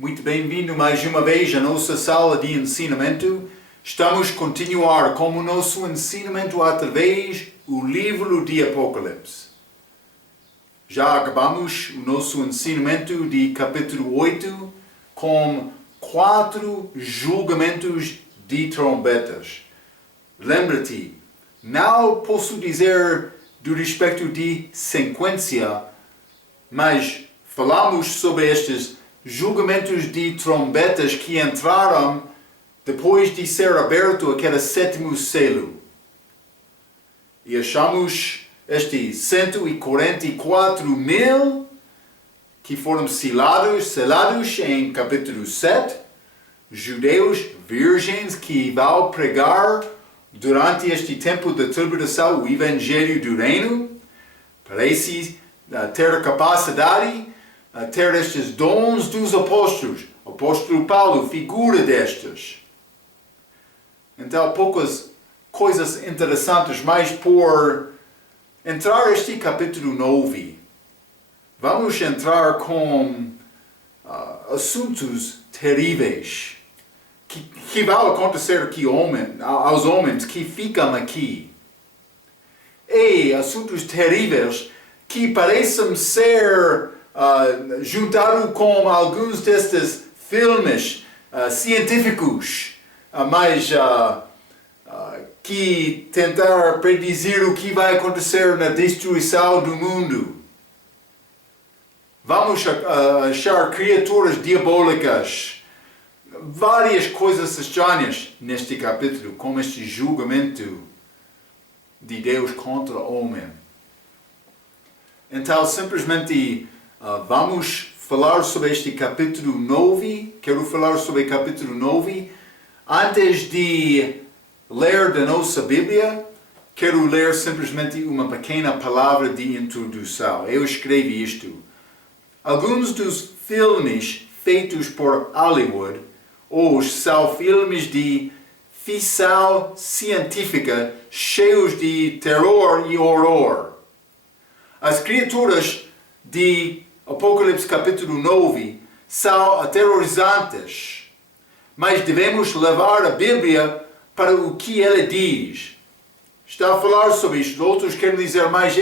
Muito bem-vindo mais uma vez à nossa sala de ensinamento. Estamos a continuar com o nosso ensinamento através do livro de Apocalipse. Já acabamos o nosso ensinamento de capítulo 8 com 4 julgamentos de trombetas. Lembra-te, não posso dizer do respeito de sequência, mas falamos sobre estes julgamentos de trombetas que entraram depois de ser aberto aquele 7º selo. E achamos estes 144.000 que foram selados em capítulo 7, judeus virgens que vão pregar durante este tempo de tribulação o Evangelho do Reino. Parece ter a capacidade ter estes dons dos apóstolos. O apóstolo Paulo, figura destes. Então, poucas coisas interessantes, mas por entrar este capítulo 9, vamos entrar com assuntos terríveis que vão acontecer aqui aos homens que ficam aqui. E assuntos terríveis que parecem ser juntado com alguns destes filmes científicos, mas que tentar predizer o que vai acontecer na destruição do mundo. Vamos achar criaturas diabólicas, várias coisas estranhas neste capítulo, como este julgamento de Deus contra o homem. Então, simplesmente vamos falar sobre este capítulo 9. Quero falar sobre o capítulo 9. Antes de ler da nossa Bíblia, quero ler simplesmente uma pequena palavra de introdução. Eu escrevi isto. Alguns dos filmes feitos por Hollywood hoje são filmes de ficção científica cheios de terror e horror. As criaturas de Apocalipse capítulo 9 são aterrorizantes, mas devemos levar a Bíblia para o que ela diz. Está a falar sobre isto. Outros querem dizer, mas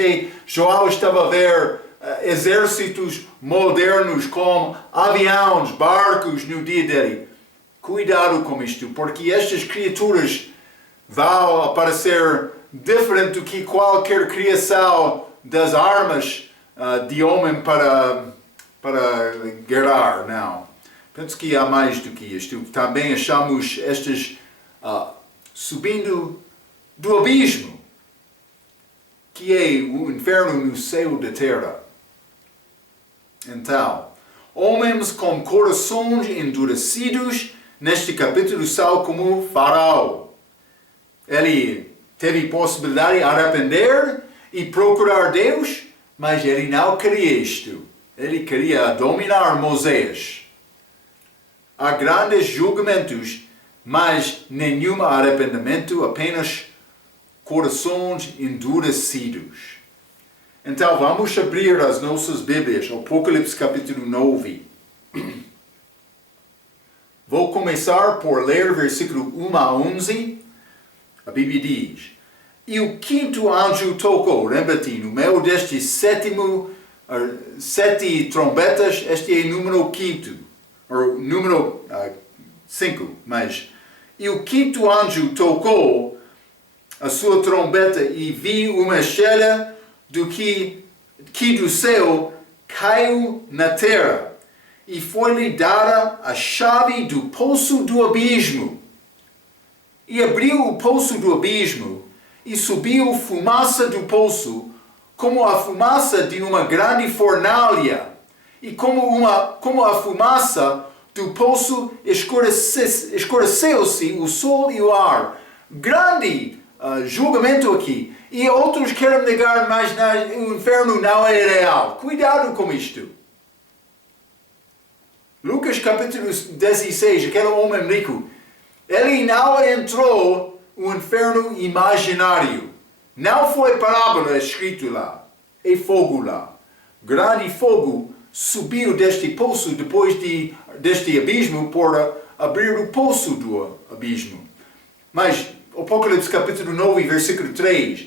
João estava a ver exércitos modernos como aviões, barcos no dia dele. Cuidado com isto, porque estas criaturas vão aparecer diferente do que qualquer criação das armas de homem para guerrear, não. Penso que há mais do que isto. Também achamos estes subindo do abismo, que é o inferno no céu da terra. Então, homens com corações endurecidos, neste capítulo são como Faraó. Ele teve possibilidade de arrepender e procurar Deus, mas ele não queria isto. Ele queria dominar Moisés. Há grandes julgamentos, mas nenhum arrependimento, apenas corações endurecidos. Então vamos abrir as nossas Bíblias, Apocalipse capítulo 9. Vou começar por ler versículo 1 a 11. A Bíblia diz: E o 5º anjo tocou. Lembra-te, no meio deste 7 trombetas, este é o número 5, ou número 5, mas... E o 5º anjo tocou a sua trombeta e vi uma estrela que do céu caiu na terra, e foi-lhe dada a chave do poço do abismo. E abriu o poço do abismo, e subiu fumaça do poço, como a fumaça de uma grande fornalha, e como a fumaça do poço escureceu-se o sol e o ar. Grande julgamento aqui. E outros querem negar, mas o inferno não é real. Cuidado com isto. Lucas capítulo 16, aquele homem rico, ele não entrou no inferno imaginário. Não foi parábola escrito lá. É fogo lá. Grande fogo subiu deste poço depois deste abismo por abrir o poço do abismo. Mas, Apocalipse capítulo 9, versículo 3.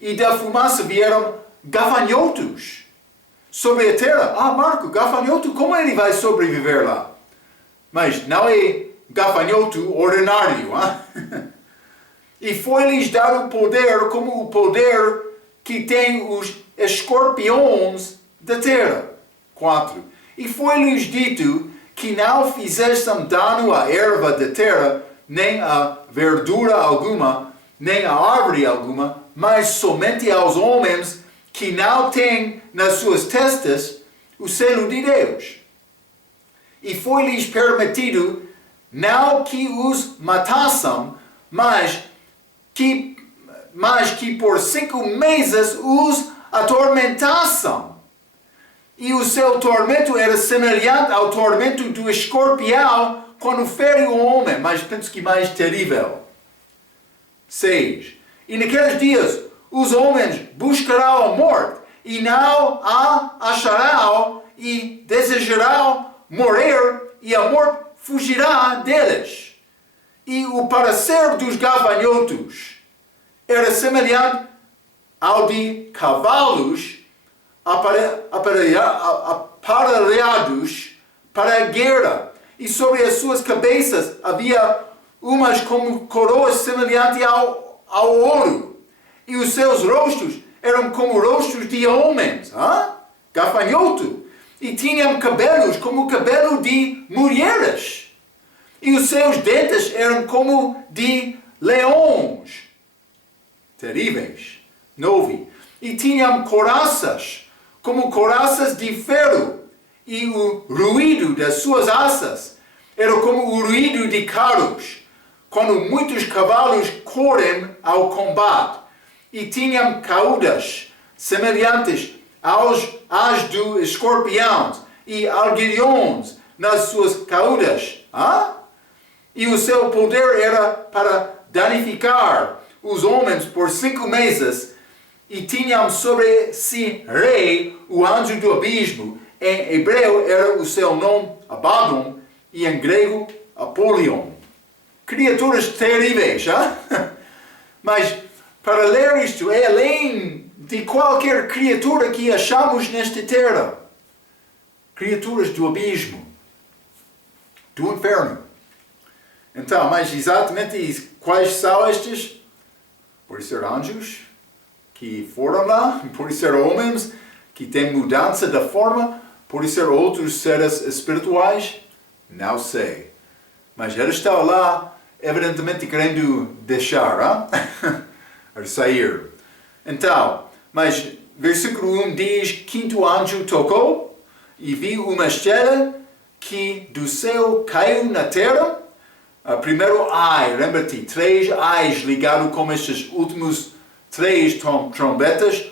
E da fumaça vieram gafanhotos sobre a terra. Ah, Marco, gafanhoto, como ele vai sobreviver lá? Mas não é gafanhoto ordinário. Hein? E foi-lhes dado o poder como o poder que tem os escorpiões da terra. 4. E foi-lhes dito que não fizessem dano à erva da terra, nem a verdura alguma, nem a árvore alguma, mas somente aos homens que não têm nas suas testas o selo de Deus. E foi-lhes permitido não que os matassem, mas que por 5 meses os atormentassem. E o seu tormento era semelhante ao tormento do escorpião quando fere o homem, mas penso que mais terrível. 6. E naqueles dias os homens buscarão a morte, e não a acharão, e desejarão morrer, e a morte fugirá deles. E o parecer dos gafanhotos era semelhante ao de cavalos aparelhados para a guerra, e sobre as suas cabeças havia umas como coroas semelhantes ao ouro, e os seus rostos eram como rostos de homens, gafanhoto, e tinham cabelos como o cabelo de mulheres, e os seus dentes eram como de leões, terríveis. 9. E tinham coraças como coraças de ferro, e o ruído das suas asas era como o ruído de carros, quando muitos cavalos correm ao combate. E tinham caudas semelhantes às do escorpiões, e aguilhões nas suas caudas. E o seu poder era para danificar os homens por 5 meses, e tinham sobre si rei, o anjo do abismo. Em hebreu era o seu nome Abaddon, e em grego Apollyon. Criaturas terríveis, Mas para ler isto é além de qualquer criatura que achamos nesta terra. Criaturas do abismo, do inferno. Então, mas exatamente quais são estes? Por ser anjos que foram lá, por ser homens que têm mudança da forma, por ser outros seres espirituais, não sei. Mas eles estão lá, evidentemente querendo deixar, sair. Então, mas versículo 1 diz: quinto anjo tocou, e viu uma estrela que do céu caiu na terra. Primeiro ai, lembra-te, 3 ais ligado com estes últimos 3 trombetas.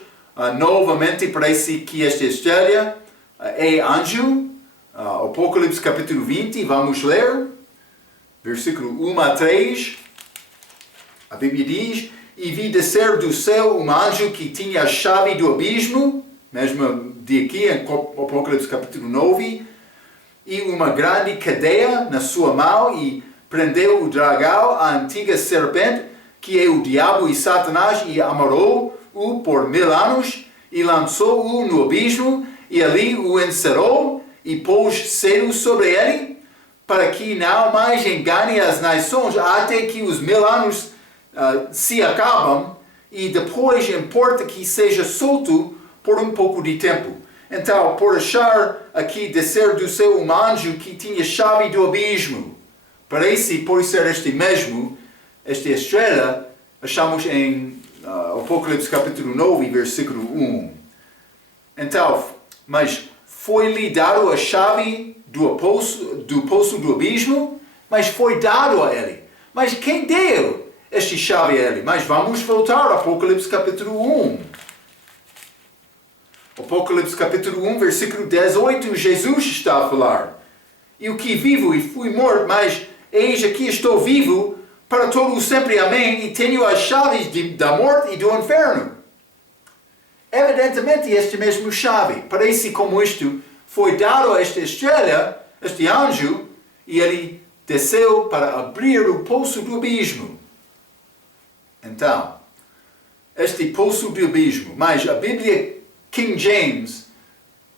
Novamente parece que esta estrela é anjo. Apocalipse capítulo 20, vamos ler. Versículo 1 a 3. A Bíblia diz: e vi descer do céu um anjo que tinha a chave do abismo, mesmo de aqui em Apocalipse capítulo 9, e uma grande cadeia na sua mão, e prendeu o dragão, a antiga serpente, que é o diabo e Satanás, e amarrou-o por 1000 anos, e lançou-o no abismo, e ali o encerrou, e pôs selo sobre ele, para que não mais engane as nações, até que os 1000 anos se acabam, e depois importa que seja solto por um pouco de tempo. Então, por achar aqui descer do céu um anjo que tinha chave do abismo, parece, por ser este mesmo, esta estrela, achamos em Apocalipse capítulo 9, versículo 1. Então, mas foi-lhe dado a chave do poço do abismo, mas foi dado a ele. Mas quem deu esta chave a ele? Mas vamos voltar a Apocalipse capítulo 1. Apocalipse capítulo 1, versículo 18, Jesus está a falar: e o que vivo e fui morto, mas eis aqui estou vivo para todo o sempre, amém, e tenho as chaves da morte e do inferno. Evidentemente, esta mesma chave, parece como isto, foi dado a esta estrela, este anjo, e ele desceu para abrir o poço do abismo. Então, este poço do abismo, mas a Bíblia King James,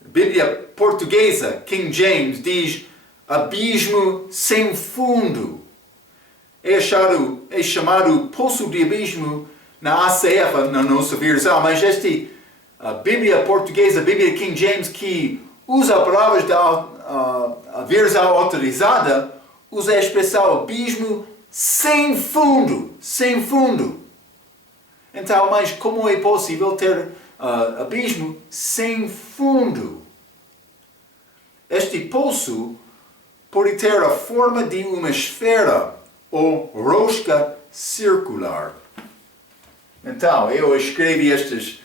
a Bíblia portuguesa King James diz abismo sem fundo. É chamado poço de abismo na ACF, na nossa versão, mas a Bíblia portuguesa, a Bíblia King James, que usa palavras da versão autorizada, usa a expressão abismo sem fundo, sem fundo. Então, mas como é possível ter abismo sem fundo? Este poço pode ter a forma de uma esfera ou rosca circular. Então, eu escrevi estes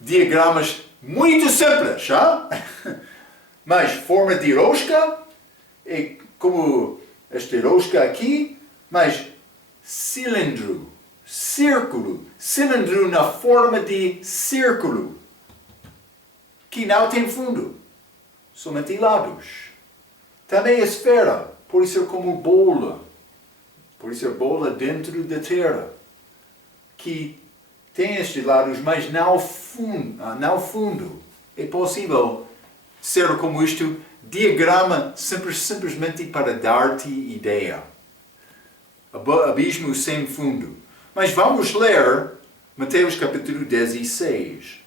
diagramas muito simples, mas forma de rosca é como esta rosca aqui, mas cilindro, círculo, cilindro na forma de círculo, que não tem fundo, somente lados. Também a esfera pode ser como bola, pode ser bola dentro da terra, que tem estes lados, mas não fundo. É possível ser como isto, diagrama simplesmente para dar-te ideia. Abismo sem fundo. Mas vamos ler Mateus capítulo 16.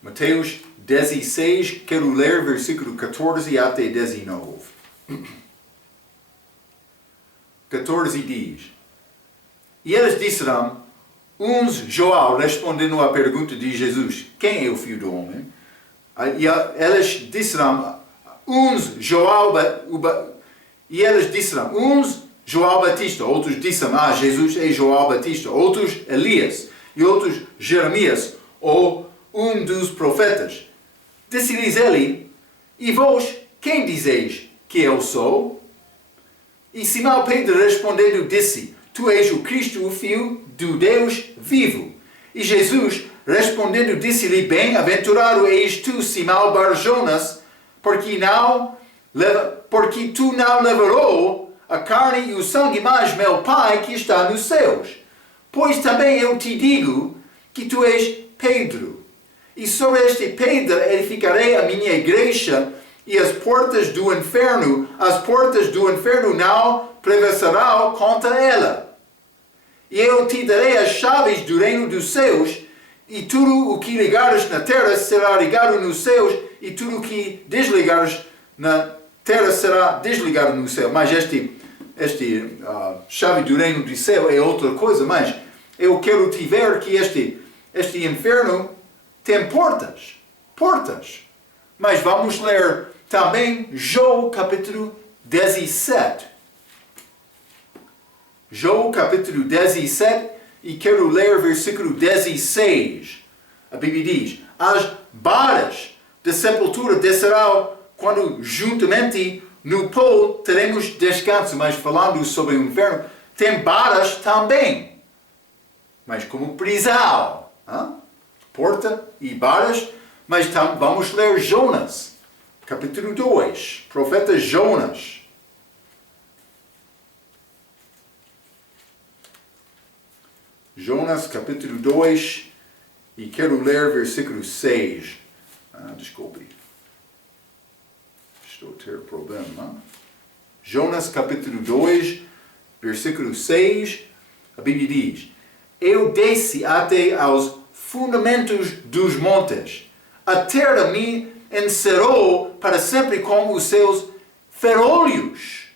Mateus 16, quero ler versículo 14 até 19. 14 diz: E eles disseram, João, respondendo à pergunta de Jesus, quem é o Filho do Homem? E eles disseram, João Batista, outros disseram, Jesus é João Batista, outros Elias, e outros Jeremias, ou dos profetas. Disse-lhes ele, e vós, quem dizeis que eu sou? E Simão Pedro respondendo disse, Tu és o Cristo, o Filho do Deus vivo. E Jesus respondendo disse-lhe, Bem-aventurado és tu, Simão Bar-Jonas, porque tu não levarou a carne e o sangue, mas meu Pai que está nos céus. Pois também eu te digo que tu és Pedro. E sobre este Pedro edificarei a minha igreja, e as portas do inferno não prevalecerão contra ela. E eu te darei as chaves do reino dos céus, e tudo o que ligares na terra será ligado nos céus, e tudo o que desligares na terra será desligado no céu. Mas chave do reino do céu é outra coisa, mas eu quero te ver que este inferno tem portas. Mas vamos ler também João capítulo 17. João capítulo 17, e quero ler versículo 16. A Bíblia diz, as varas da sepultura descerão quando juntamente no pó teremos descanso. Mas falando sobre o inferno, tem varas também, mas como prisão. Porta e varas, mas vamos ler Jonas, capítulo 2, profeta Jonas. Jonas, capítulo 2, e quero ler versículo 6. Desculpe. Estou a ter problema. Jonas, capítulo 2, versículo 6, a Bíblia diz, Eu desci até aos fundamentos dos montes. A terra me encerrou para sempre com os seus ferolhos.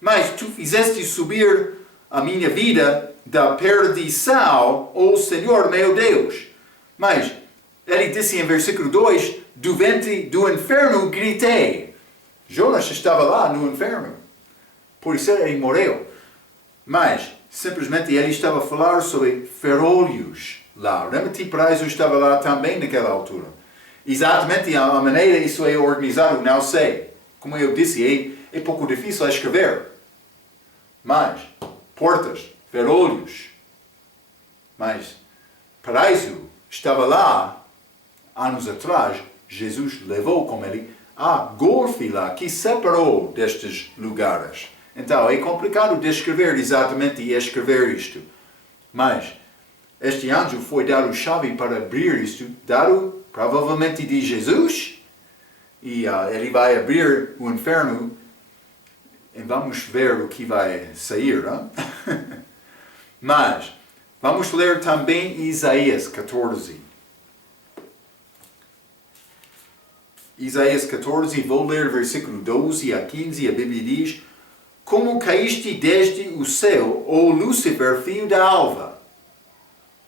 Mas tu fizeste subir a minha vida da perdição, ó Senhor meu Deus. Mas ele disse em versículo 2, do ventre do inferno gritei. Jonas estava lá no inferno. Por isso ele morreu. Mas simplesmente ele estava a falar sobre ferolhos lá. Lembra-te, Prazo estava lá também naquela altura. Exatamente a maneira isso é organizado, não sei. Como eu disse, é pouco difícil a escrever. Mas, portas, ferolhos. Mas, Prazo estava lá, anos atrás, Jesus levou com ele a golfe lá, que separou destes lugares. Então, é complicado descrever exatamente e escrever isto. Mas, este anjo foi dado a chave para abrir isto, dado provavelmente de Jesus, e ele vai abrir o inferno, e vamos ver o que vai sair. Mas, vamos ler também Isaías 14. Isaías 14, vou ler versículo 12 a 15, a Bíblia diz: Como caíste desde o céu, ó Lúcifer, filho da alva?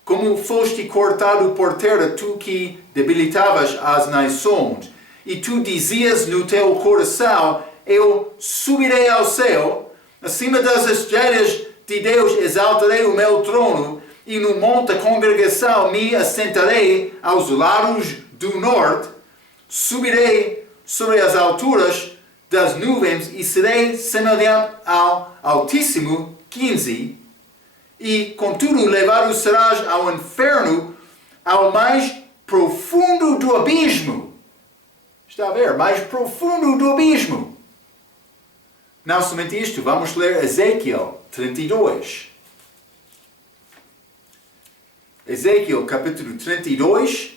Como foste cortado por terra, tu que debilitavas as nações, e tu dizias no teu coração: Eu subirei ao céu, acima das estrelas de Deus exaltarei o meu trono, e no monte da congregação me assentarei aos lados do norte, subirei sobre as alturas das nuvens e serei semelhante ao Altíssimo. 15. E, contudo, levado serás ao inferno, ao mais profundo do abismo. Está a ver? Mais profundo do abismo. Não somente isto, vamos ler Ezequiel 32. Ezequiel capítulo 32,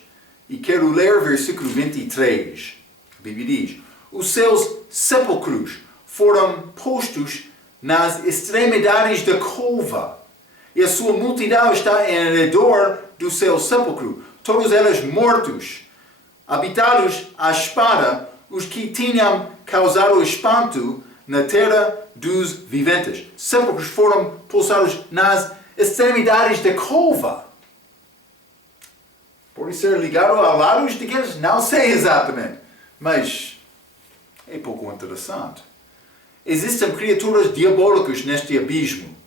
e quero ler versículo 23. A Bíblia diz: Os seus sepulcros foram postos nas extremidades da cova, e a sua multidão está em redor do seu sepulcro, todos eles mortos, habitados à espada, os que tinham causado espanto na terra dos viventes. Sepulcros foram pousados nas extremidades da cova. Pode ser ligado a lados de que não sei exatamente, mas é pouco interessante. Existem criaturas diabólicas neste abismo.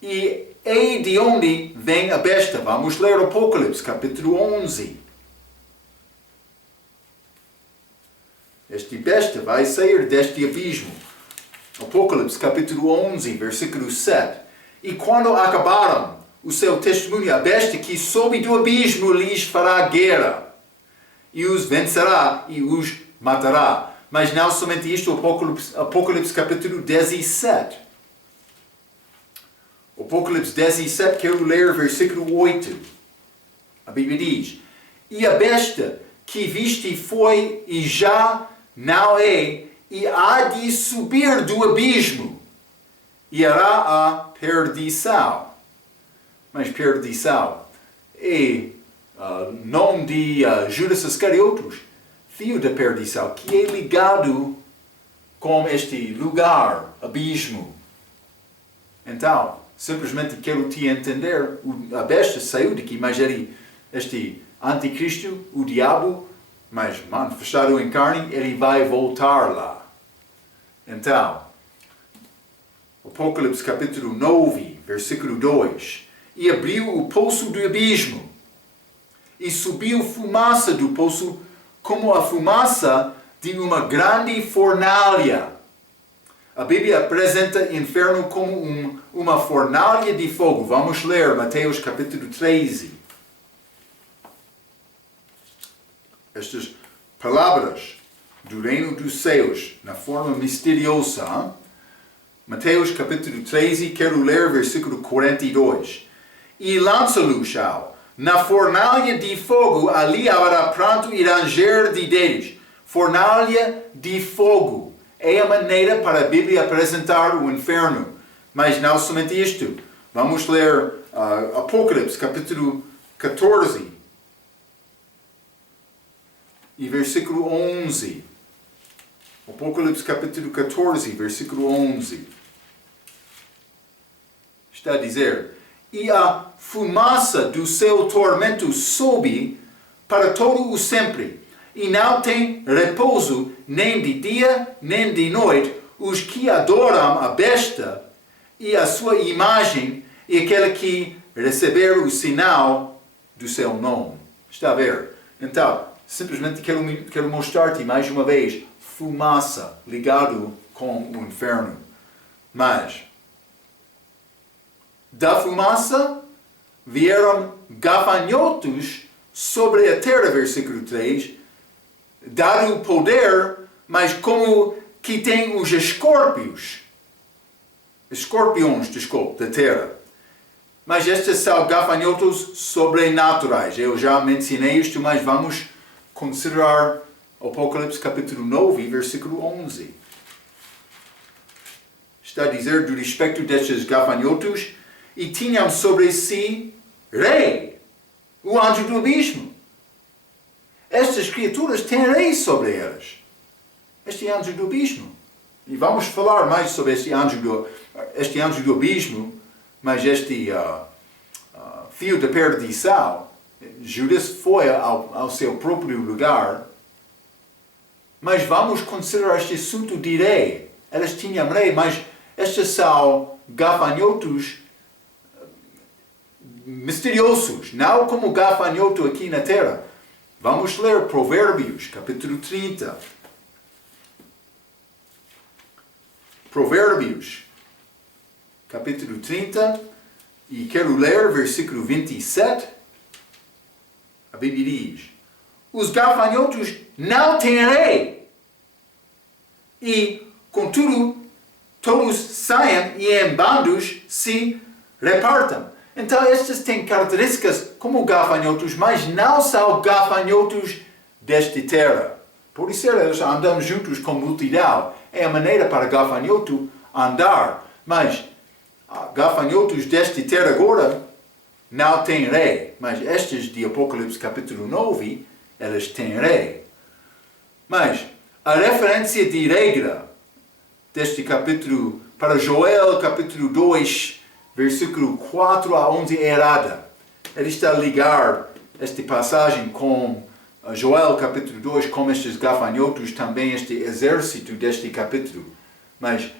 E é de onde vem a besta. Vamos ler Apocalipse, capítulo 11. Este besta vai sair deste abismo. Apocalipse, capítulo 11, versículo 7. E quando acabaram o seu testemunho, a besta que sobe do abismo lhes fará guerra, e os vencerá e os matará. Mas não somente isto, Apocalipse capítulo 17. Apocalipse 17, quero ler versículo 8. A Bíblia diz: E a besta que viste foi e já não é, e há de subir do abismo, e irá a perdição. Mas perdição é nome de Judas Iscariotes, filho da perdição, que é ligado com este lugar, abismo. Então, simplesmente quero te entender, a besta saiu daqui, mas este anticristo, o diabo, mas manifestado em carne, ele vai voltar lá. Então, Apocalipse capítulo 9, versículo 2. E abriu o poço do abismo, e subiu fumaça do poço, como a fumaça de uma grande fornalha. A Bíblia apresenta o inferno como uma fornalha de fogo. Vamos ler Mateus capítulo 13. Estas palavras do reino dos céus, na forma misteriosa. Mateus capítulo 13, quero ler versículo 42. E lança-los na fornalha de fogo, ali haverá pranto e ranger de dentes. Fornalha de fogo é a maneira para a Bíblia apresentar o inferno. Mas não somente isto. Vamos ler Apocalipse capítulo 14 e versículo 11. Apocalipse capítulo 14, versículo 11. Está a dizer: E a fumaça do seu tormento sobe para todo o sempre, e não tem repouso nem de dia nem de noite os que adoram a besta e a sua imagem e aquele que receber o sinal do seu nome. Está a ver? Então, simplesmente quero mostrar-te mais uma vez fumaça ligado com o inferno. Mas da fumaça vieram gafanhotos sobre a terra, versículo 3, dado o poder, mas como que tem os escorpiões, da terra. Mas estes são gafanhotos sobrenaturais. Eu já mencionei isto, mas vamos considerar Apocalipse capítulo 9, versículo 11. Está a dizer do respeito destes gafanhotos, e tinham sobre si rei, o anjo do abismo. Estas criaturas têm rei sobre elas. Este anjo do abismo. E vamos falar mais sobre este anjo do abismo, mas este fio de perdição, Judas foi ao seu próprio lugar. Mas vamos considerar este assunto de rei. Elas tinham rei, mas estes são gafanhotos misteriosos, não como gafanhoto aqui na terra. Vamos ler Provérbios, capítulo 30. Provérbios, capítulo 30, e quero ler versículo 27. A Bíblia diz: os gafanhotos não têm rei, e, contudo, todos saem e em bandos se repartem. Então, estes têm características como gafanhotos, mas não são gafanhotos desta terra. Por isso, eles andam juntos com multidão. É a maneira para gafanhoto andar. Mas gafanhotos desta terra agora não têm rei. Mas estes de Apocalipse capítulo 9, eles têm rei. Mas a referência direta deste capítulo para Joel capítulo 2, versículo 4 a 11 é errada. Ele está a ligar esta passagem com Joel capítulo 2, com estes gafanhotos, também este exército deste capítulo. Mas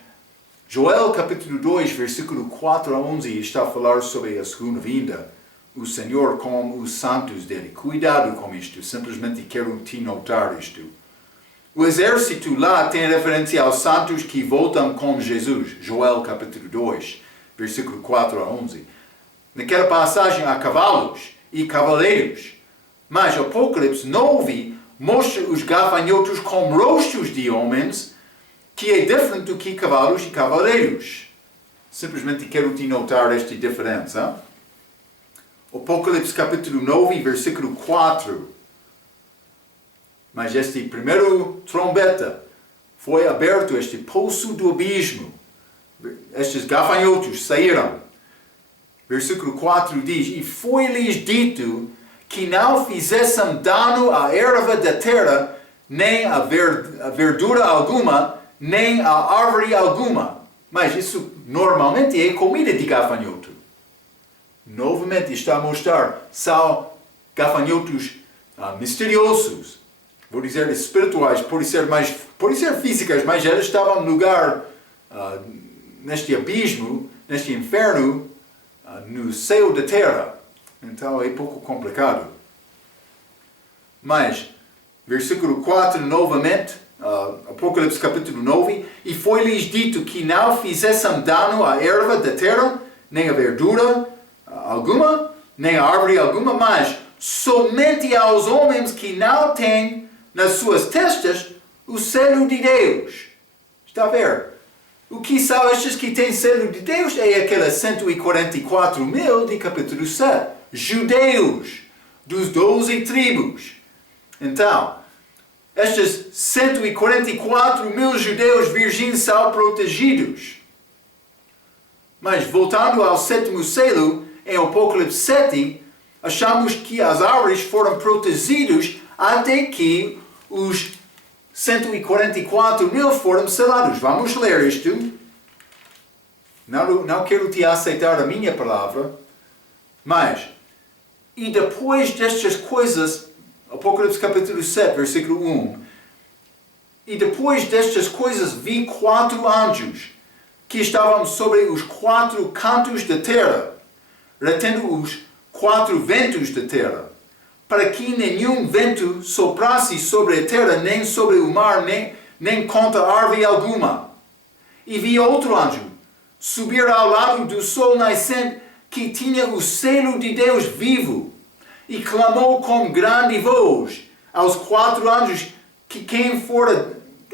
Joel capítulo 2, versículo 4 a 11 está a falar sobre a segunda vinda, o Senhor com os santos dele. Cuidado com isto, simplesmente quero te notar isto. O exército lá tem referência aos santos que voltam com Jesus. Joel capítulo 2, versículo 4 a 11. Naquela passagem há cavalos e cavaleiros. Mas Apocalipse 9 mostra os gafanhotos com rostos de homens, que é diferente do que cavalos e cavaleiros. Simplesmente quero te notar esta diferença. Apocalipse capítulo 9, versículo 4. Mas este primeiro trombeta foi aberto, este poço do abismo. Estes gafanhotos saíram. Versículo 4 diz: e foi-lhes dito que não fizessem dano à erva da terra, nem a verdura alguma, nem a árvore alguma. Mas isso normalmente é comida de gafanhoto. Novamente está a mostrar, são gafanhotos misteriosos. Vou dizer espirituais, pode ser físicas, mas elas estavam no lugar, neste abismo, neste inferno, no céu da terra. Então é pouco complicado. Mas, versículo 4 novamente, Apocalipse capítulo 9, e foi-lhes dito que não fizessem dano à erva da terra, nem a verdura alguma, nem a árvore alguma, mas somente aos homens que não têm nas suas testas o selo de Deus. Está a ver? O que são estes que têm selo de Deus? É aqueles 144 mil de capítulo 7. Judeus, dos 12 tribos. Então, estes 144 mil judeus virgens são protegidos. Mas voltando ao sétimo selo, em Apocalipse 7, achamos que as árvores foram protegidas até que os 144 mil foram selados. Vamos ler isto. Não quero te aceitar a minha palavra, mas, e depois destas coisas, Apocalipse capítulo 7, versículo 1, e depois destas coisas vi 4 anjos, que estavam sobre os 4 cantos da terra, retendo os 4 ventos da terra, para que nenhum vento soprasse sobre a terra, nem sobre o mar, nem contra árvore alguma. E vi outro anjo subir ao lado do sol nascente, que tinha o selo de Deus vivo. e clamou com grande voz aos 4 anjos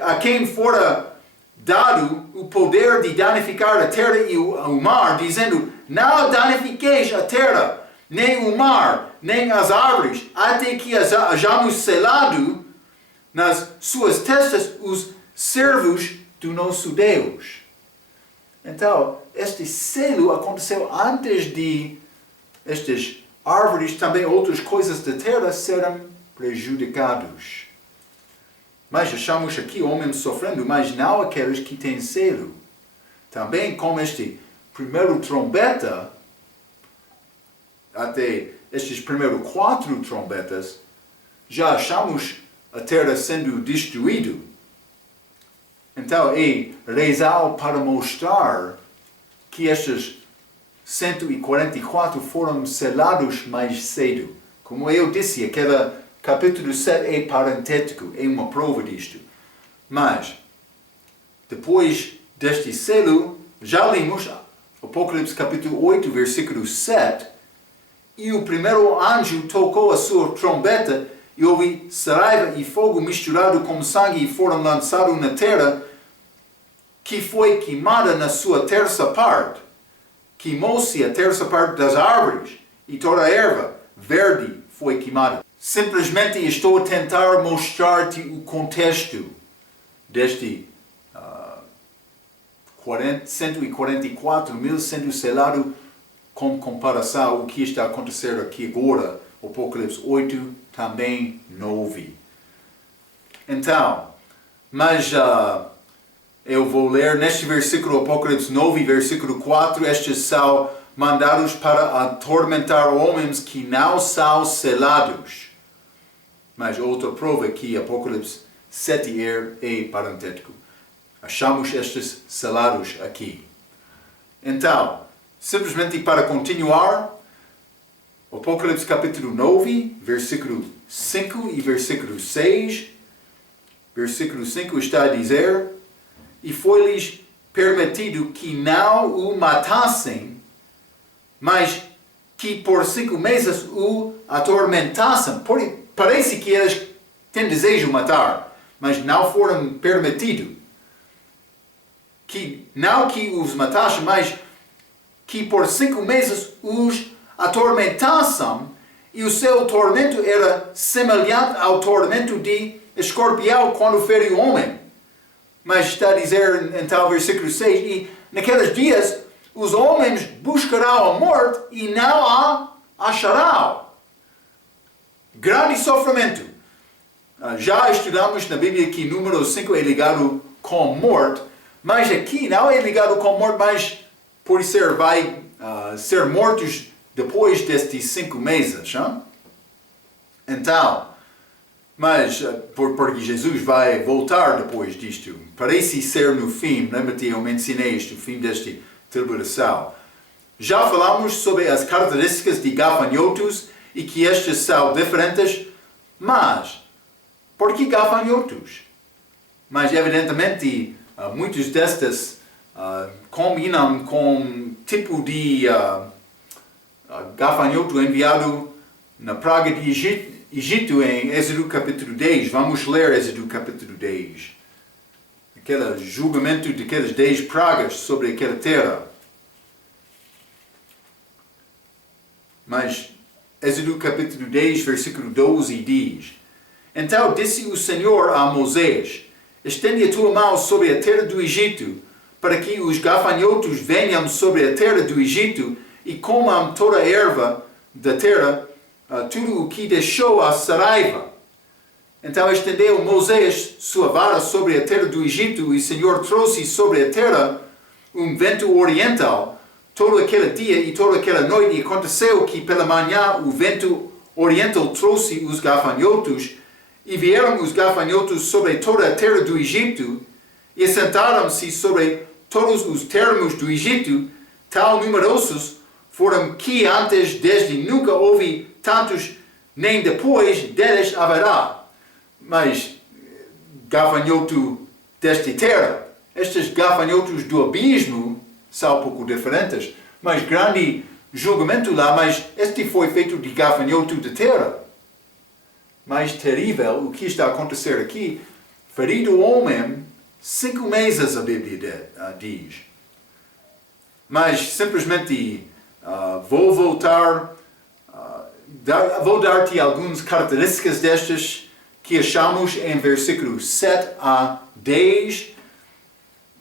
a quem fora dado o poder de danificar a terra e o mar, dizendo: não danifiqueis a terra, nem o mar, nem as árvores, até que hajamos selado nas suas testas os servos do nosso Deus. Então, este selo aconteceu antes de estas árvores, também outras coisas da terra, serem prejudicados. Mas achamos aqui homens sofrendo, mas não aqueles que têm selo. Também com este primeiro trombeta, até estes primeiros 4 trombetas, já achamos a terra sendo destruída. Então é rezar para mostrar que estes 144 foram selados mais cedo. Como eu disse, aquele capítulo 7 é parentético, é uma prova disto. Mas, depois deste selo, já lemos Apocalipse capítulo 8, versículo 7, e o primeiro anjo tocou a sua trombeta, e houve saliva e fogo misturado com sangue, e foram lançados na terra, que foi queimada na sua terça parte. Queimou-se a terça parte das árvores, e toda a erva verde foi queimada. Simplesmente estou a tentar mostrar-te o contexto deste 144 mil sendo selado com comparação ao que está a acontecer aqui agora, Apocalipse 8, também 9. Então, mas eu vou ler neste versículo, Apocalipse 9, versículo 4, estes são mandados para atormentar homens que não são selados. Mas outra prova que Apocalipse 7 é parentético. Achamos estes selados aqui. Então, simplesmente para continuar, Apocalipse capítulo 9, versículo 5 e versículo 6. Versículo 5 está a dizer: e foi-lhes permitido que não o matassem, mas que por 5 meses o atormentassem. Parece que eles têm desejo de matar, mas não foram permitidos. Não que os matassem, mas que por 5 meses os atormentassem, e o seu tormento era semelhante ao tormento de escorpião quando fere o homem. Mas está a dizer, então, versículo 6, e naqueles dias os homens buscarão a morte e não a acharão. Grande sofrimento. Já estudamos na Bíblia que número 5 é ligado com morte, mas aqui não é ligado com morte, mas por ser vai ser mortos depois destes 5 meses. Hein? Então, mas porque Jesus vai voltar depois disto. Parece ser no fim, lembra-te, eu mencionei isto, o fim desta tribulação. Já falamos sobre as características de gafanhotos e que estes são diferentes, mas por que gafanhotos? Mas evidentemente muitos destes combinam com tipo de gafanhoto enviado na praga de Egito em Êxodo capítulo 10. Vamos ler Êxodo capítulo 10. Aquele julgamento daquelas 10 pragas sobre aquela terra. Mas Êxodo capítulo 10, versículo 12 diz: então disse o Senhor a Moisés: estende a tua mão sobre a terra do Egito, para que os gafanhotos venham sobre a terra do Egito e comam toda a erva da terra, tudo o que deixou a saliva. Então estendeu Moisés sua vara sobre a terra do Egito, e o Senhor trouxe sobre a terra um vento oriental todo aquele dia e toda aquela noite. E aconteceu que pela manhã o vento oriental trouxe os gafanhotos, e vieram os gafanhotos sobre toda a terra do Egito, e assentaram-se sobre todos os termos do Egito, tão numerosos foram que antes desde nunca houve tantos, nem depois deles haverá. Mas gafanhoto desta terra, estes gafanhotos do abismo são um pouco diferentes, mas grande julgamento lá, mas este foi feito de gafanhoto de terra. Mais terrível, o que está a acontecer aqui, ferido o homem 5 meses, a Bíblia diz. Mas simplesmente vou voltar, vou dar-te algumas características destas que achamos em versículos 7 a 10.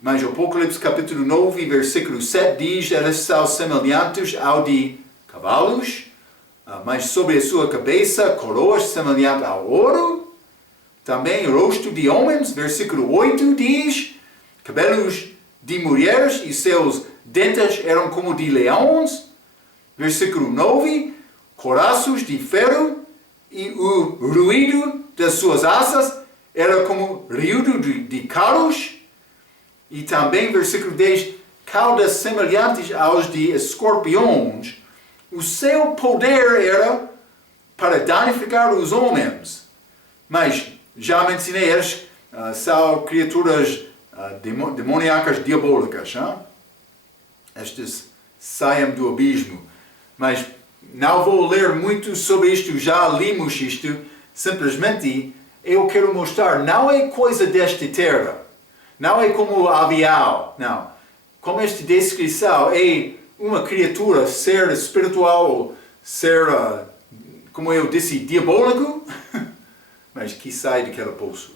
Mas Apocalipse capítulo 9, versículo 7 diz: eles são semelhantes ao de cavalos, mas sobre a sua cabeça coroas semelhantes ao ouro. Também rosto de homens, versículo 8 diz: cabelos de mulheres e seus dentes eram como de leões. Versículo 9: coraços de ferro e o ruído das suas asas era como ruído de carros. E também, versículo 10, caudas semelhantes aos de escorpiões. O seu poder era para danificar os homens. Mas, já mencionei, eles são criaturas demoníacas diabólicas. Hein? Estas saem do abismo. Mas não vou ler muito sobre isto, já limos isto. Simplesmente, eu quero mostrar, não é coisa desta terra. Não é como avião, não. Como esta descrição é uma criatura, ser espiritual, ser, como eu disse, diabólico, mas que sai daquele poço.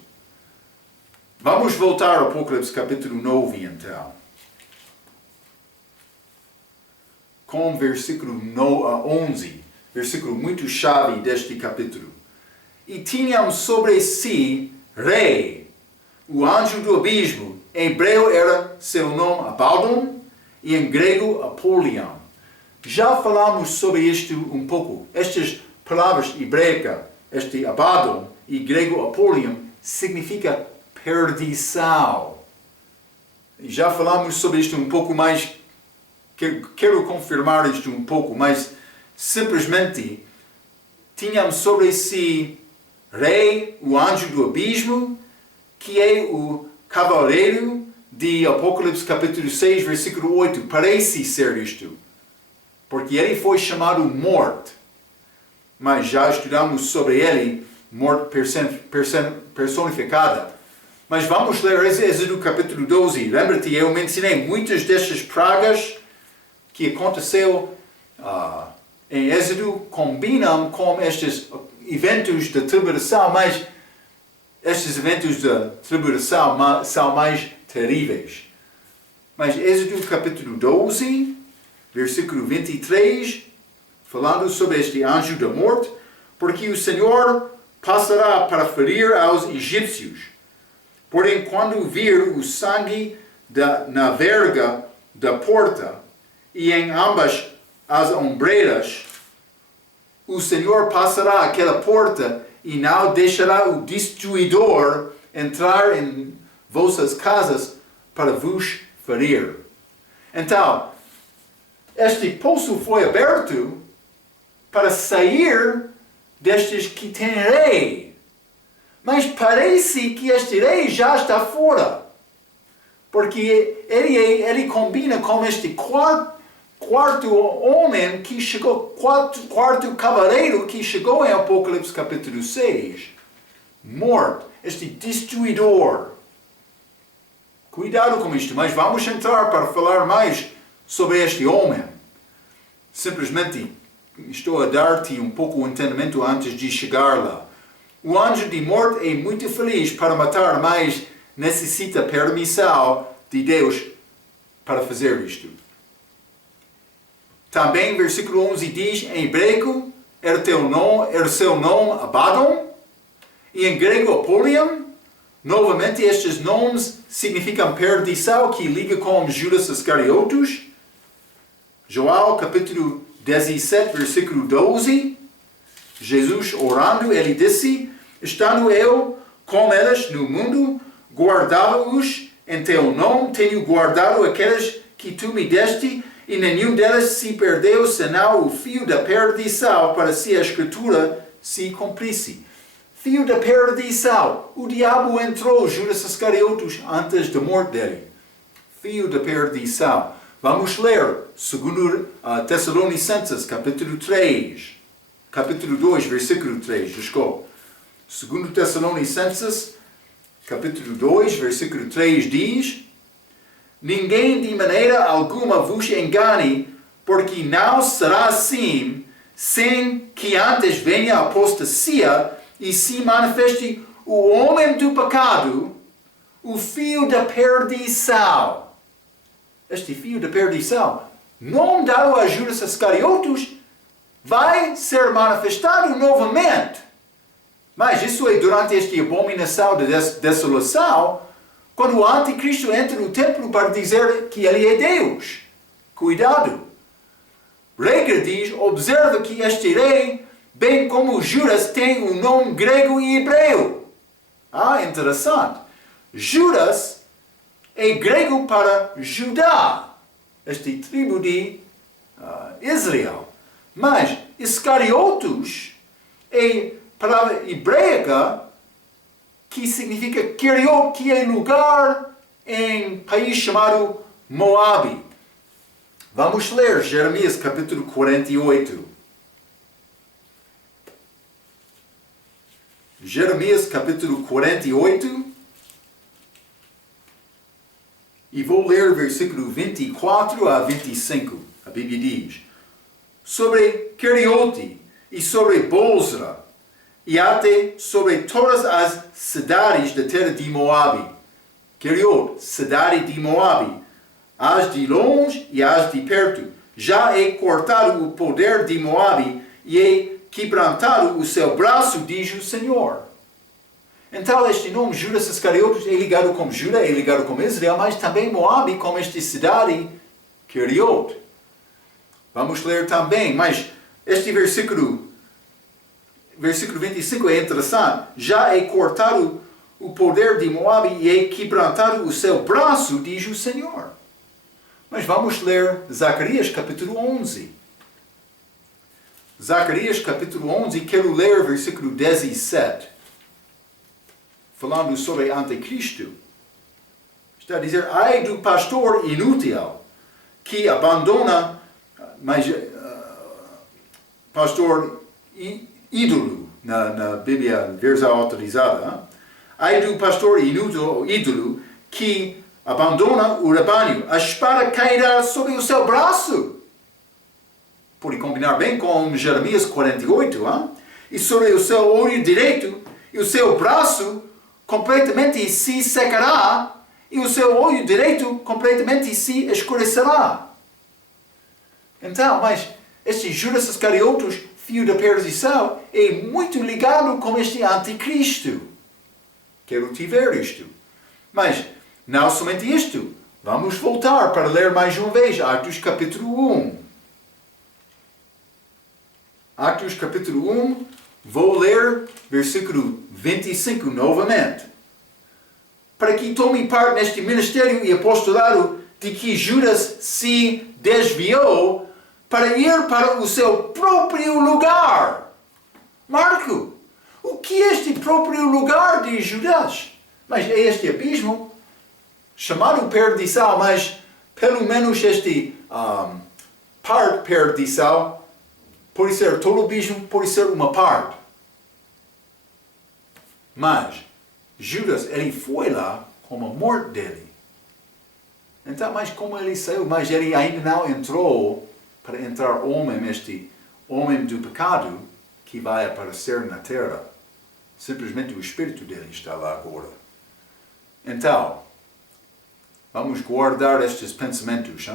Vamos voltar ao Apocalipse capítulo 9, então. Com versículo 11, versículo muito chave deste capítulo. E tinham sobre si rei, o anjo do abismo. Em hebreu era seu nome Abaddon e em grego Apolion. Já falamos sobre isto um pouco. Estas palavras hebraicas, este Abaddon e grego Apolion, significa perdição. Já falamos sobre isto um pouco mais. Quero confirmar isto um pouco, mas simplesmente tinham sobre si rei, o anjo do abismo, que é o cavaleiro de Apocalipse capítulo 6, versículo 8. Parece ser isto, porque ele foi chamado morte. Mas já estudamos sobre ele, morte personificada. Mas vamos ler Êxodo capítulo 12. Lembra-te, eu mencionei muitas destas pragas que aconteceu em Êxodo, combinam com estes eventos de tribulação, mas estes eventos de tribulação são mais terríveis. Mas Êxodo capítulo 12, versículo 23, falando sobre este anjo da morte, porque o Senhor passará para ferir aos egípcios. Porém, quando vir o sangue na verga da porta e em ambas as ombreiras, o Senhor passará aquela porta e não deixará o destruidor entrar em vossas casas para vos ferir. Então, este poço foi aberto para sair destes que têm rei. Mas parece que este rei já está fora. Porque ele combina com este quarto homem que chegou, quarto cavaleiro que chegou em Apocalipse capítulo 6. Morto, este destruidor. Cuidado com isto, mas vamos entrar para falar mais sobre este homem. Simplesmente estou a dar-te um pouco o entendimento antes de chegar lá. O anjo de morte é muito feliz para matar, mas necessita permissão de Deus para fazer isto. Também, versículo 11 diz, em hebraico, era seu nome Abaddon, e em grego Apolion. Novamente, estes nomes significam perdição, que liga com Judas Iscariotes. João, capítulo 17, versículo 12. Jesus orando, ele disse, estando eu com eles no mundo, guardava-os em teu nome, tenho guardado aqueles que tu me deste, e nenhum deles se perdeu, senão o fio da perdição, para se a escritura se cumprisse. Fio da perdição. O diabo entrou, Judas Iscariotes, antes da morte dele. Fio da perdição. Vamos ler 2 Tessalonicenses, capítulo 3. Capítulo 2, versículo 3, desculpa. 2 Tessalonicenses, capítulo 2, versículo 3 diz: ninguém de maneira alguma vos engane, porque não será assim, sem que antes venha a apostasia e se manifeste o homem do pecado, o filho da perdição. Este filho da perdição, não dado a Judas Iscariotes, vai ser manifestado novamente. Mas isso é durante esta abominação de desolação, quando o anticristo entra no templo para dizer que ele é Deus. Cuidado. Regra diz, observa que este rei, bem como Judas, tem um nome grego e hebreu. Interessante. Judas é grego para Judá, esta tribo de Israel. Mas Iscariotes é palavra hebraica que significa Keriot, que é lugar em país chamado Moabe. Vamos ler Jeremias capítulo 48. Jeremias capítulo 48. E vou ler versículo 24 a 25. A Bíblia diz: sobre Keriote e sobre Bozra, e até sobre todas as cidades da terra de Moabe. Keriot, cidade de Moabe, as de longe e as de perto. Já é cortado o poder de Moabe e é quebrantado o seu braço, diz o Senhor. Então este nome Judas Iscariotes é ligado com Judá, é ligado com Israel, mas também Moabe com esta cidade, Keriot. Vamos ler também, mas este versículo 25 é interessante. Já é cortado o poder de Moabe e é quebrantado o seu braço, diz o Senhor. Mas vamos ler Zacarias capítulo 11. Zacarias capítulo 11, quero ler versículo 17. Falando sobre anticristo. Está a dizer, ai do pastor inútil que abandona, mas pastor ídolo, na Bíblia versão autorizada. Ai do pastor inútil, ídolo, que abandona o rebanho. A espada cairá sobre o seu braço. Pode combinar bem com Jeremias 48. E sobre o seu olho direito e o seu braço completamente se secará e o seu olho direito completamente se escurecerá. Então, mas este Judas Iscariotes, filho da perdição, é muito ligado com este anticristo. Quero te ver isto. Mas, não somente isto. Vamos voltar para ler mais uma vez Atos capítulo 1. Atos capítulo 1, vou ler versículo 25 novamente. Para que tome parte neste ministério e apostolado de que Judas se desviou para ir para o seu próprio lugar. Marco, o que é este próprio lugar de Judas? Mas é este abismo, chamado perdição, mas pelo menos este parte perdição, pode ser todo abismo, pode ser uma parte. Mas Judas, ele foi lá com a morte dele. Então, mas como ele saiu, mas ele ainda não entrou para entrar este homem do pecado que vai aparecer na terra. Simplesmente o espírito dele está lá agora. Então, vamos guardar estes pensamentos.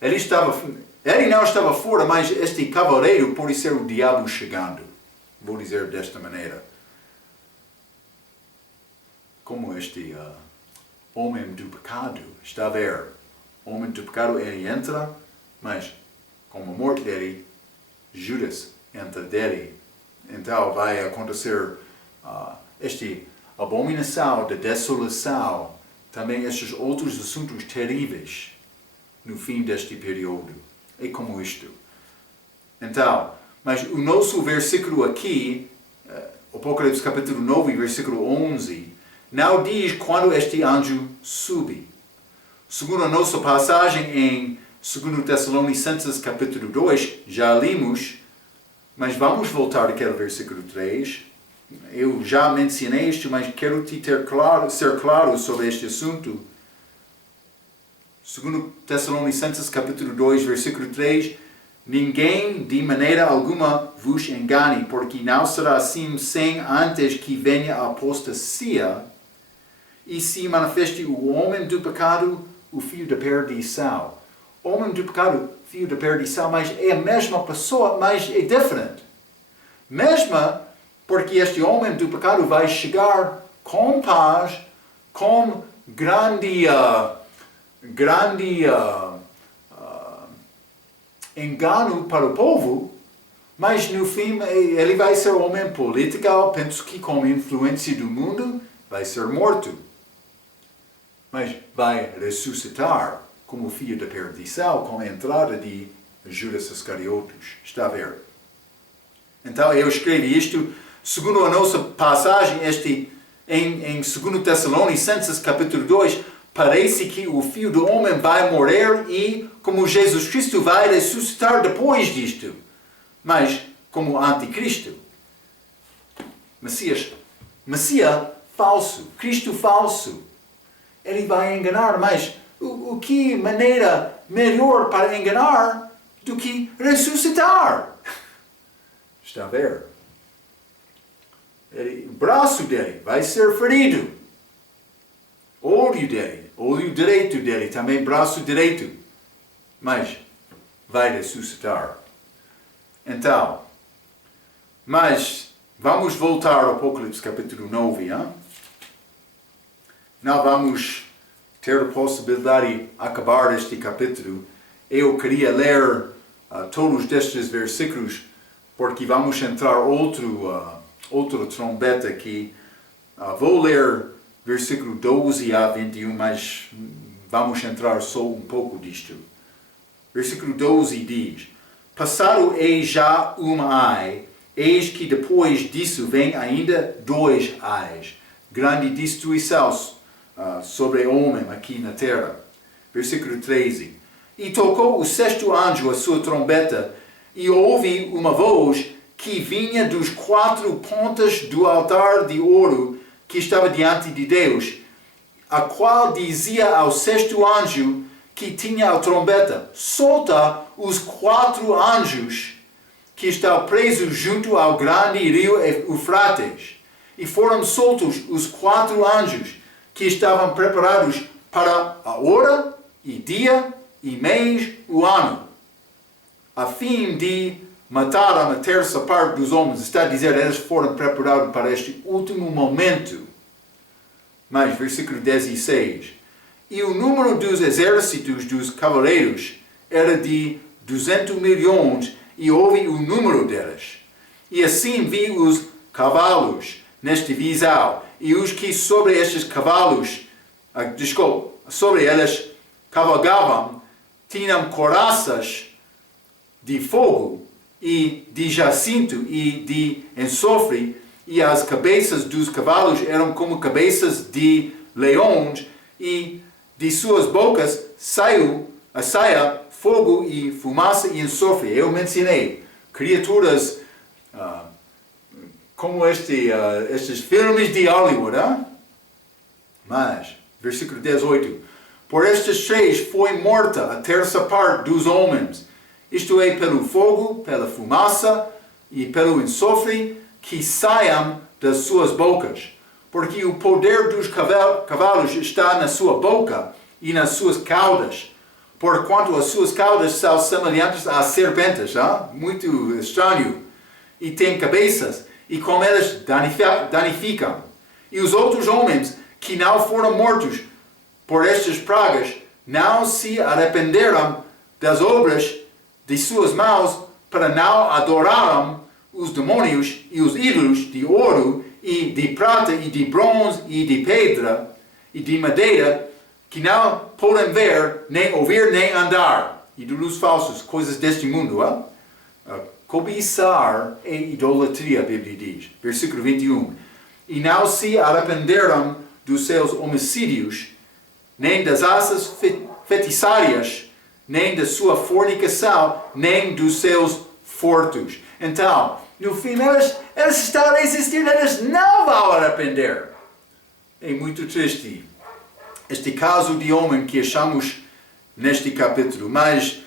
Ele não estava fora, mas este cavaleiro pode ser o diabo chegando. Vou dizer desta maneira. Como este homem do pecado está a ver. O homem do pecado, ele entra, mas com a morte dele, Judas entra dele. Então vai acontecer esta abominação da desolação, também estes outros assuntos terríveis no fim deste período. É como isto. Então, mas o nosso versículo aqui, Apocalipse capítulo 9, versículo 11, não diz quando este anjo sube. Segundo a nossa passagem em Segundo Tessalonicenses capítulo 2, já lemos, mas vamos voltar àquele versículo 3. Eu já mencionei isto, mas quero ser claro sobre este assunto. Segundo Tessalonicenses capítulo 2, versículo 3, ninguém de maneira alguma vos engane, porque não será assim sem antes que venha a apostasia e se manifeste o homem do pecado, o filho da perdição. Homem do pecado, filho da perdição, mas é a mesma pessoa, mas é diferente. Mesma porque este homem do pecado vai chegar com paz, com grande engano para o povo, mas no fim ele vai ser homem político, penso que com influência do mundo vai ser morto. Mas vai ressuscitar como filho da perdição com a entrada de Judas Iscariotes. Está a ver? Então eu escrevi isto segundo a nossa passagem em 2 Tessalonicenses capítulo 2, parece que o Filho do Homem vai morrer e como Jesus Cristo vai ressuscitar depois disto. Mas como anticristo. Messias falso, Cristo falso. Ele vai enganar, mas o que maneira melhor para enganar do que ressuscitar? Está a ver? O braço dele vai ser ferido. Olho direito dele, também braço direito. Mas vai ressuscitar. Então, mas vamos voltar ao Apocalipse capítulo 9. Hein? Não vamos ter a possibilidade de acabar este capítulo. Eu queria ler todos estes versículos, porque vamos entrar outra trombeta aqui. Vou ler versículo 12 a 21, mas vamos entrar só um pouco disto. Versículo 12 diz: Passado é já uma ai, eis que depois disso vem ainda 2 ais, grande destruição sobre o homem aqui na terra. Versículo 13. E tocou o 6º anjo a sua trombeta, e ouvi uma voz que vinha dos 4 pontas do altar de ouro que estava diante de Deus, a qual dizia ao 6º anjo que tinha a trombeta: solta os 4 anjos que estão presos junto ao grande rio Eufrates. E foram soltos os 4 anjos que estavam preparados para a hora, e dia, e mês, o ano, a fim de matar a 1/3 parte dos homens. Está a dizer, eles foram preparados para este último momento. Mas, versículo 16. E o número dos exércitos dos cavaleiros era de 200 milhões, e ouvi o número deles. E assim vi os cavalos neste visão, e os que sobre estes cavalos, sobre eles cavalgavam, tinham coraças de fogo, e de jacinto, e de enxofre, e as cabeças dos cavalos eram como cabeças de leões, e de suas bocas saia fogo e fumaça e enxofre. Eu mencionei criaturas como estes filmes de Hollywood. Mas, versículo 18. Por estes 3 foi morta a 1/3 parte dos homens, isto é, pelo fogo, pela fumaça e pelo enxofre que saiam das suas bocas. Porque o poder dos cavalos está na sua boca e nas suas caudas, porquanto as suas caudas são semelhantes a serpentes, muito estranho, e têm cabeças, e com elas danificam. E os outros homens que não foram mortos por estas pragas não se arrependeram das obras de suas mãos, para não adorarem os demônios e os ídolos de ouro e de prata e de bronze e de pedra e de madeira, que não podem ver, nem ouvir, nem andar. Ídolos falsos, coisas deste mundo. Cobiçar é idolatria, a Bíblia diz. Versículo 21. E não se arrependeram dos seus homicídios, nem das aças feitiçárias nem da sua fornicação, nem dos seus furtos. Então, no fim, elas estão a resistir, elas não vão arrepender. É muito triste este caso de homem que achamos neste capítulo. Mas,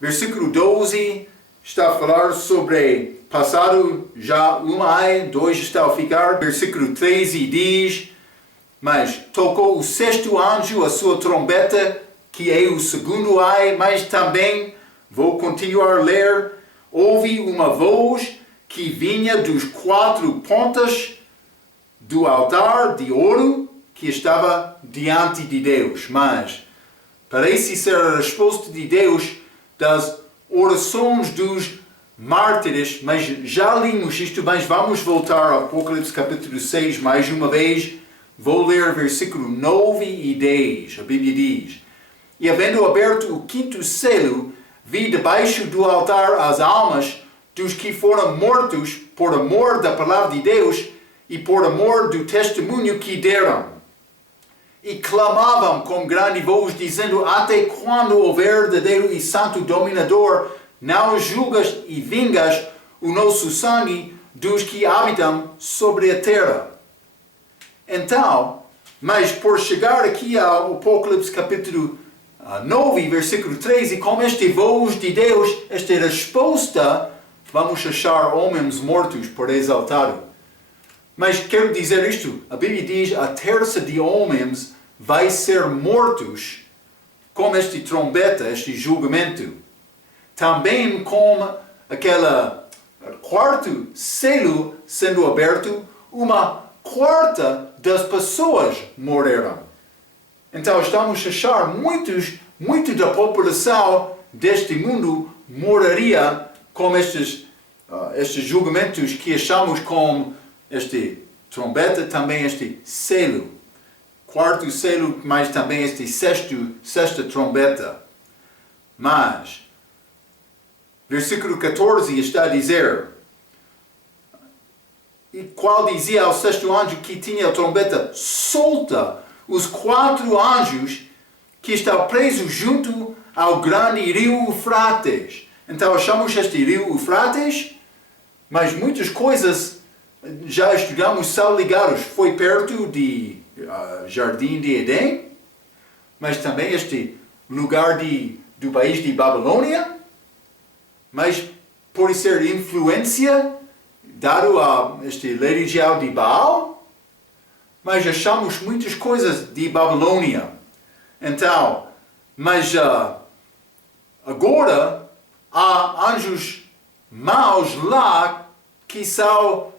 versículo 12 está a falar sobre passado já uma ai, 2 está a ficar. Versículo 13 diz: mas tocou o sexto anjo a sua trombeta, que é o segundo ai, mas também, vou continuar a ler, houve uma voz que vinha dos 4 pontas do altar de ouro que estava diante de Deus. Mas parece ser a resposta de Deus das orações dos mártires, mas já limos isto, mas vamos voltar ao Apocalipse capítulo 6 mais uma vez. Vou ler versículo 9 e 10. A Bíblia diz: e havendo aberto o quinto selo, vi debaixo do altar as almas dos que foram mortos por amor da palavra de Deus e por amor do testemunho que deram. E clamavam com grande voz, dizendo: até quando, o verdadeiro e santo dominador, não julgas e vingas o nosso sangue dos que habitam sobre a terra? Então, mas por chegar aqui ao Apocalipse capítulo 9, versículo 13, com esta voz de Deus, esta resposta, vamos achar homens mortos por exaltado. Mas quero dizer isto, a Bíblia diz: a terça de homens vai ser mortos com este trombeta, este julgamento. Também com aquela quarto selo sendo aberto, uma quarta das pessoas morreram. Então estamos a achar muito da população deste mundo morreria com estes julgamentos que achamos com este trombeta, também este selo. Quarto selo, mas também este sexta trombeta. Mas, versículo 14 está a dizer: e qual dizia ao sexto anjo que tinha a trombeta: solta os 4 anjos que estão presos junto ao grande rio Eufrates. Então achamos este rio Eufrates, mas muitas coisas já estudamos são ligados. Foi perto de Jardim de Edém, mas também este lugar do país de Babilônia, mas por ser influência dado a este religião de Baal, mas achamos muitas coisas de Babilônia. Então, mas agora há anjos maus lá que são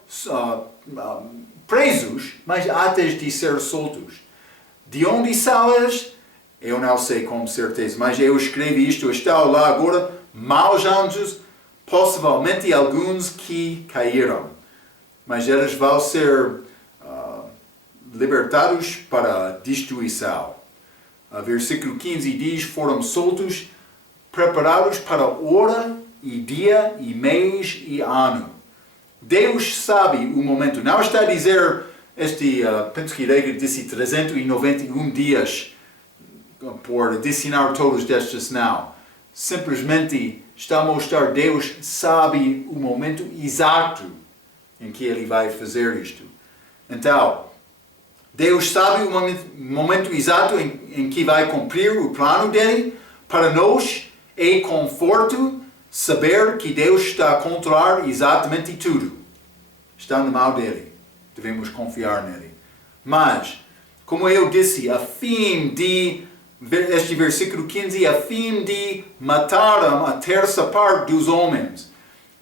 presos, mas até de ser soltos. De onde são eles? Eu não sei com certeza, mas eu escrevi isto. Estão lá agora maus anjos, possivelmente alguns que caíram. Mas eles vão ser libertados para a destruição. Versículo 15 diz: foram soltos, preparados para hora e dia e mês e ano. Deus sabe o momento. Não está a dizer penso que Reger disse 391 dias por adicionar todos destes, não. Simplesmente está a mostrar que Deus sabe o momento exato em que Ele vai fazer isto. Então, Deus sabe o momento exato em que vai cumprir o plano dele. Para nós é conforto saber que Deus está a controlar exatamente tudo. Está na mão dele. Devemos confiar nele. Mas, como eu disse, a fim de, este versículo 15, a fim de mataram a terça parte dos homens.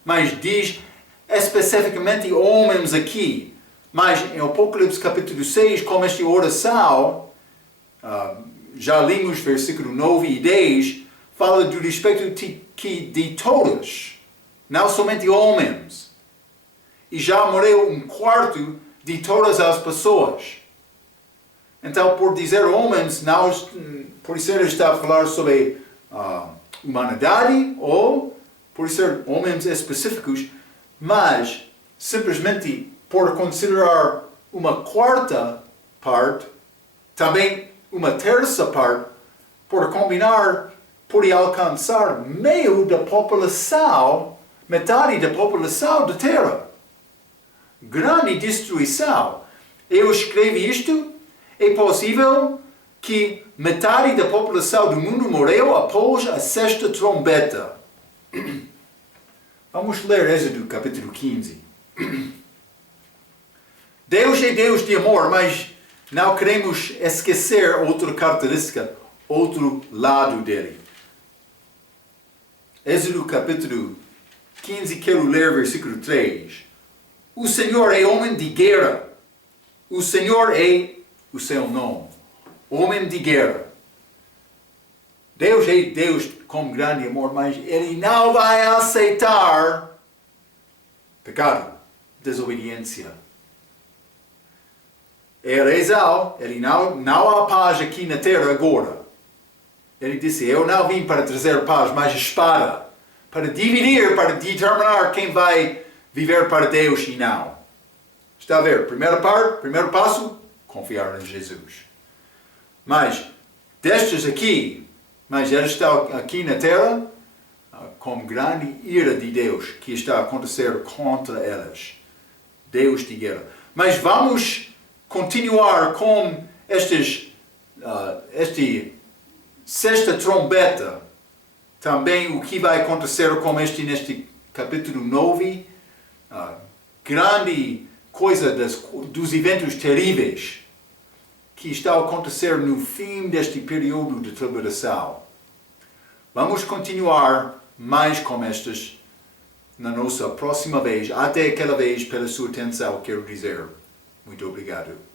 Mas diz especificamente homens aqui. Mas em Apocalipse capítulo 6, como esta oração, já limos versículo 9 e 10, fala do respeito de todos, não somente homens. E já morreu um quarto de todas as pessoas. Então, por dizer homens, não, por ser está a falar sobre humanidade, ou por ser homens específicos, mas simplesmente por considerar uma quarta parte, também uma terça parte, por combinar pode alcançar meio da população, metade da população da Terra. Grande destruição. Eu escrevi isto, é possível que metade da população do mundo morreu após a sexta trombeta. Vamos ler Êxodo capítulo 15. Deus é Deus de amor, mas não queremos esquecer outra característica, outro lado dele. Êxodo capítulo 15, quero ler versículo 3. O Senhor é homem de guerra. O Senhor é o seu nome. Homem de guerra. Deus é Deus com grande amor, mas Ele não vai aceitar pecado, desobediência. É Esaú, ele não há paz aqui na terra agora. Ele disse, eu não vim para trazer paz, mas espada, para dividir, para determinar quem vai viver para Deus e não. Está a ver? Primeiro passo, confiar em Jesus. Mas, destes aqui, mas eles estão aqui na terra com grande ira de Deus que está a acontecer contra elas. Deus de guerra. Mas vamos continuar com este sexta trombeta. Também o que vai acontecer com neste capítulo 9. Grande coisa dos eventos terríveis que está a acontecer no fim deste período de tribulação. Vamos continuar mais com estas na nossa próxima vez. Até aquela vez, pela sua atenção, quero dizer muito obrigado.